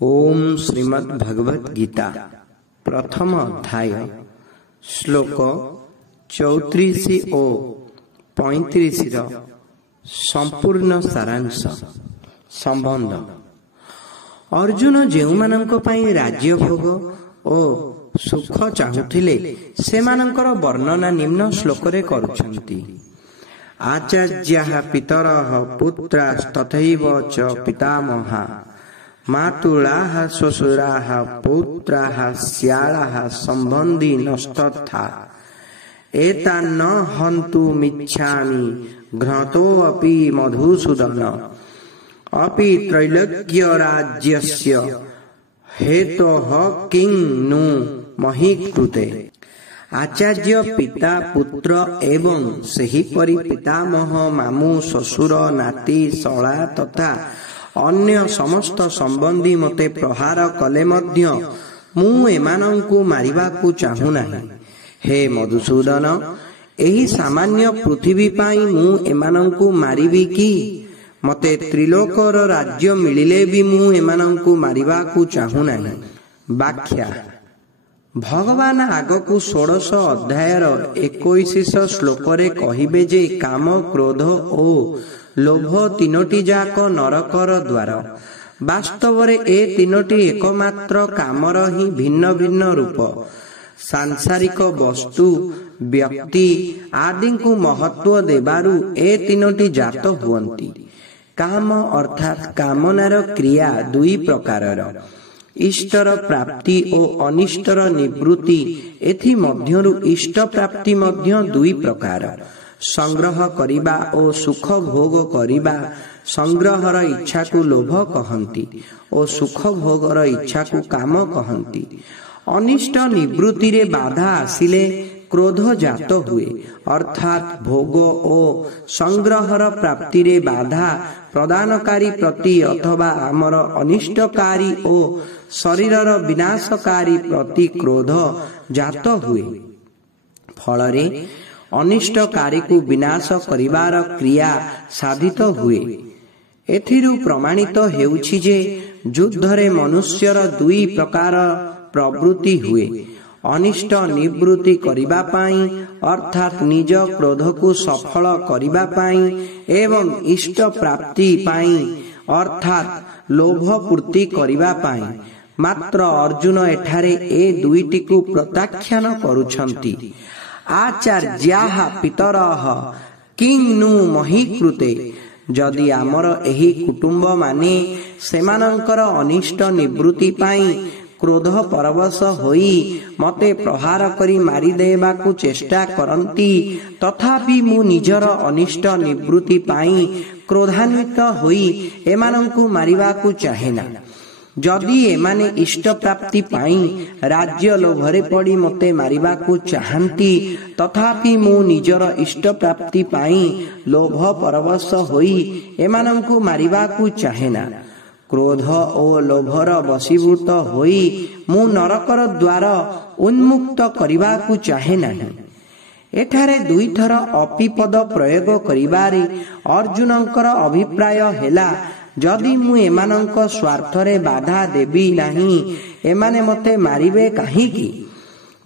ओम श्रीमद् भगवद गीता प्रथम अध्याय श्लोक 34 ओ 35 संपूर्ण सारांश संबंध। अर्जुन जेउमानंक पई राज्य भोग ओ सुख चाहुथिले सेमानंकर वर्णना निम्न श्लोक रे करूछंती। आचार्याः पितरः पुत्रास्तथैव च पितामहा मातुलाः श्वशुराः पुत्राः श्यालाः सम्बन्धी नस्तथा एतान्न हन्तुमिच्छामि घ्नतोऽपि मधुसूदन अपि त्रैलोक्य राज्यस्य हेतोः किं नु मही कृते। आचार्य पिता पुत्र एवं सेहिपरि पितामह मामू श्वशुर नाती शला तथा अन्य समस्त संबंधी मते प्रहार कले मध्य मु एमानंकु मारिबाकु चाहू नाही। हे मधुसूदन, एही सामान्य पृथ्वी पाई मु एमानंकु मारिबी कि? मते त्रिलोकर राज्य मिलिले भी मु एमानंकु मारिबाकु चाहू नाही। व्याख्या। भगवान आगकु 16 अध्यायर 21 श्लोक रे कहिबे जे काम क्रोध ओ लोभ तीनोटी जाक नरकर द्वार। वास्तव रे ए तीनोटी एकमात्र कामर ही भिन्न भिन्न रूप। सांसारिक वस्तु व्यक्ति आदि को महत्व देबारु ए तीनोटी जात हुअंती। काम अर्थात कामनार क्रिया दुई प्रकारर। इष्टर प्राप्ति ओ अनिष्टर निवृत्ति। एथि मध्यरु इष्ट प्राप्ति मध्य दुई प्रकार। संग्रह करिबा ओ सुख भोग करिबा। संग्रहर इच्छा को लोभ कहंती ओ सुख भोगर इच्छा को काम कहंती। अनिष्ट निवृत्ति रे बाधा आसिले क्रोध जात हुए, अर्थात भोग ओ संग्रहर प्राप्ति रे बाधा प्रदानकारी प्रति अथवा आमर अनिष्टकारी ओ शरीरर विनाशकारी प्रति क्रोध जात हुए। फलरे अनिष्टकारी को विनाश करिवार क्रिया साधित हुए। एथिरु प्रमाणित हेउछि जे युद्धरे मनुष्यर दुई प्रकार प्रवृत्ति हुए। अनिष्ट निवृत्ति करिबा पाई अर्थात निज क्रोध को सफल करिबा पाई एवं इष्ट प्राप्ति पाई अर्थात लोभ पूर्ति करिबा पाई। मात्र अर्जुन एठारे ए दुईटी को प्रत्याख्यान करूछंती। आचार्याः पितरः किं नु मही कृते। जदि आमर एही कुटुंब माने सेमानंकर अनिष्ट निवृत्ति पाई क्रोध परवश होई मते प्रहार करी मारी देबाकु चेष्टा करंती, तथापि मु निजर अनिष्ट निवृत्ति पाई क्रोधान्वित होई एमानंकु मारिबाकु चाहेना। जदि एमाने इष्ट प्राप्ति पाई राज्य लोभरे पड़ी मते मारिबाकु चाहंती, तथापि मु निजर इष्ट प्राप्ति पाई लोभ परवश होई एमानंकु मारिबाकु चाहेना। क्रोध ओ लोभर वशीभूत होई मु नरकर द्वार उन्मुक्त करिबाकु चाहे नाही। एठारे दुई थर अपिपद प्रयोग करिबारे अर्जुनंकर अभिप्राय हेला, जदि मु एमानंक स्वार्थरे बाधा देबी नाही एमाने मते मारिबे काहीकि।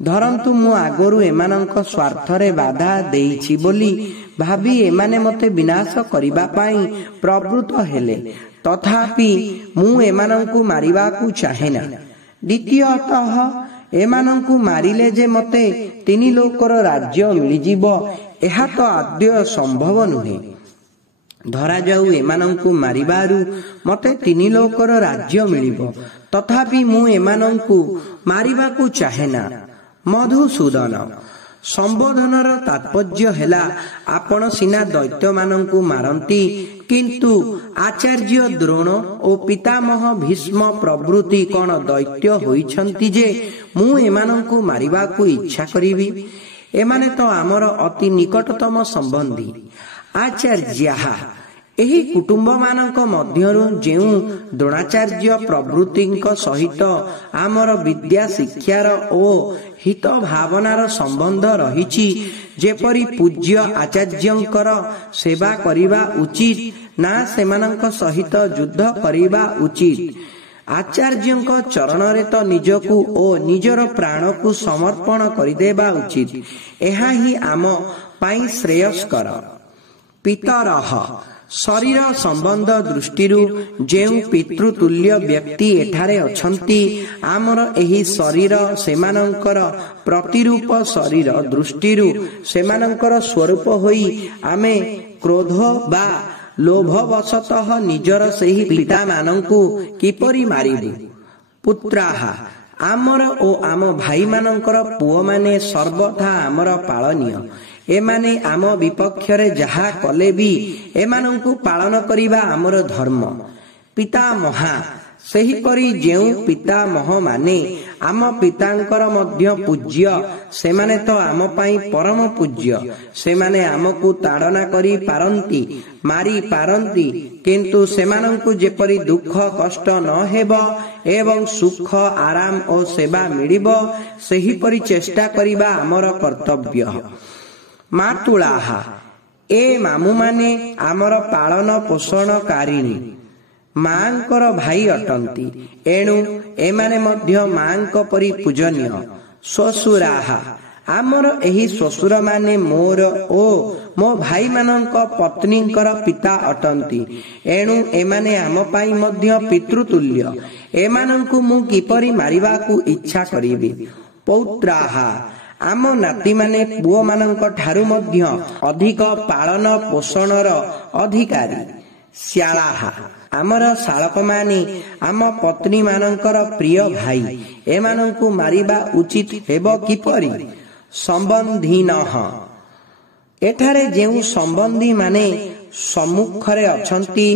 धरंतु मु आगरु एमानंक स्वार्थरे बाधा देइछि बोली भाबी एमाने मते विनाश करिबा पाई प्रवृत्त हेले, तथापि मु एमानंकु मारिबाकु चाहेना। द्वितीयतः एमानंकु मारिले जे मते तीनि लोकर राज्य मिलिजिब एहा तो आद्य संभव नुहे। धरा जाऊ एमानंकु मारिबारु मते तीनि लोकर राज्य मिलिब, तथापि मु एमानंकु मारिबाकु चाहेना। मधुसूदन। संबोधनर तात्पर्य हेला आपण सिना दैत्य मानंकु मारंती, किंतु आचार्य द्रोण ओ पितामह भीष्म प्रभृति कोन दैत्य होइछंती जे मु एमानंकु मारिबाकु इच्छा करिवि। एमाने तो आमर अति निकटतम संबंधी। आचार्याः एही कुटुंब मानक मध्यरु जेउ द्रोणाचार्य प्रभृतिंक सहित आमर विद्या शिक्षार ओ हित भावनार संबंध रहिछि, जेपरि पूज्य आचार्यंकर सेवा करिबा उचित ना सेमानंक सहित युद्ध करिबा उचित। ଆଚାର୍ଯ୍ୟଙ୍କ ଚରଣରେ ତ ନିଜକୁ ଓ ନିଜର ପ୍ରାଣକୁ ସମର୍ପଣ କରିଦେବା ଉଚିତ। ଏହା ହିଁ ଆମ ପାଇଁ ଶ୍ରେୟସ୍କର। ପିତରଃ ଶରୀର ସମ୍ବନ୍ଧ ଦୃଷ୍ଟିରୁ ଯେଉଁ ପିତୃତୁଲ୍ୟ ବ୍ୟକ୍ତି ଏଠାରେ ଅଛନ୍ତି, ଆମର ଏହି ଶରୀର ସେମାନଙ୍କର ପ୍ରତିରୂପ ଶରୀର ଦୃଷ୍ଟିରୁ ସେମାନଙ୍କର ସ୍ୱରୂପ ହୋଇ ଆମେ କ୍ରୋଧ ବା ଲୋଭବଶତଃ ନିଜର ସେହି ପିତାମାନଙ୍କୁ କିପରି ମାରିବୁ? ପୁତ୍ରାଃ ଆମର ଓ ଆମ ଭାଇମାନଙ୍କର ପୁଅମାନେ ସର୍ବଥା ଆମର ପାଳନୀୟ। ଏମାନେ ଆମ ବିପକ୍ଷରେ ଯାହା କଲେ ବି ଏମାନଙ୍କୁ ପାଳନ କରିବା ଆମର ଧର୍ମ। ପିତାମହା ସେହିପରି ଯେଉଁ ପିତାମହମାନେ ଆମ ପିତାଙ୍କର ମଧ୍ୟ ପୂଜ୍ୟ, ସେମାନେ ତ ଆମ ପାଇଁ ପରମ ପୂଜ୍ୟ। ସେମାନେ ଆମକୁ ତାଡ଼ନା କରି ପାରନ୍ତି, ମାରି ପାରନ୍ତି, କିନ୍ତୁ ସେମାନଙ୍କୁ ଯେପରି ଦୁଃଖ କଷ୍ଟ ନ ହେବ ଏବଂ ସୁଖ ଆରାମ ଓ ସେବା ମିଳିବ, ସେହିପରି ଚେଷ୍ଟା କରିବା ଆମର କର୍ତ୍ତବ୍ୟ। ମାତୁଳାଃ ଏ ମାମୁମାନେ ଆମର ପାଳନ ପୋଷଣକାରିଣୀ, ମାଙ୍କର ଭାଇ ଅଟନ୍ତି। ଏଣୁ ଏମାନେ ମଧ୍ୟ ମାଙ୍କ ପରି ପୂଜନୀୟ। ଶ୍ୱଶୁରାଃ ଆମର ଏହି ଶ୍ୱଶୁରମାନେ ମୋର ଓ ମୋ ଭାଇମାନଙ୍କ ପତ୍ନୀଙ୍କର ପିତା ଅଟନ୍ତି। ଏଣୁ ଏମାନେ ଆମ ପାଇଁ ମଧ୍ୟ ପିତୃତୁଲ୍ୟ। ଏମାନଙ୍କୁ ମୁଁ କିପରି ମାରିବାକୁ ଇଚ୍ଛା କରିବି? ପୌତ୍ରାଃ ଆମ ନାତିମାନେ ପୁଅମାନଙ୍କ ଠାରୁ ମଧ୍ୟ ଅଧିକ ପାଳନ ପୋଷଣର ଅଧିକାରୀ। ଶ୍ୟାଳାଃ ଆମର ଶାଳକମାନେ ଆମ ପତ୍ନୀମାନଙ୍କର ପ୍ରିୟ ଭାଇ। ଏମାନଙ୍କୁ ମାରିବା ଉଚିତ ହେବ କିପରି? ସମ୍ବନ୍ଧୀନଃ ଏଠାରେ ଯେଉଁ ସମ୍ବନ୍ଧୀମାନେ ସମ୍ମୁଖରେ ଅଛନ୍ତି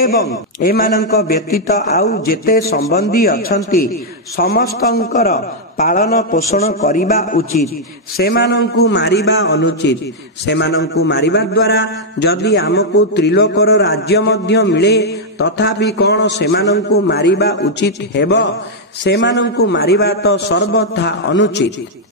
ଏବଂ ଏମାନଙ୍କ ବ୍ୟତୀତ ଆଉ ଯେତେ ସମ୍ବନ୍ଧୀ ଅଛନ୍ତି, ସମସ୍ତଙ୍କର ପାଳନ ପୋଷଣ କରିବା ଉଚିତ। ସେମାନଙ୍କୁ ମାରିବା ଅନୁଚିତ। ସେମାନଙ୍କୁ ମାରିବା ଦ୍ୱାରା ଯଦି ଆମକୁ ତ୍ରିଲୋକର ରାଜ୍ୟ ମଧ୍ୟ ମିଳେ, ତଥାପି କଣ ସେମାନଙ୍କୁ ମାରିବା ଉଚିତ ହେବ? ସେମାନଙ୍କୁ ମାରିବା ତ ସର୍ବଥା ଅନୁଚିତ।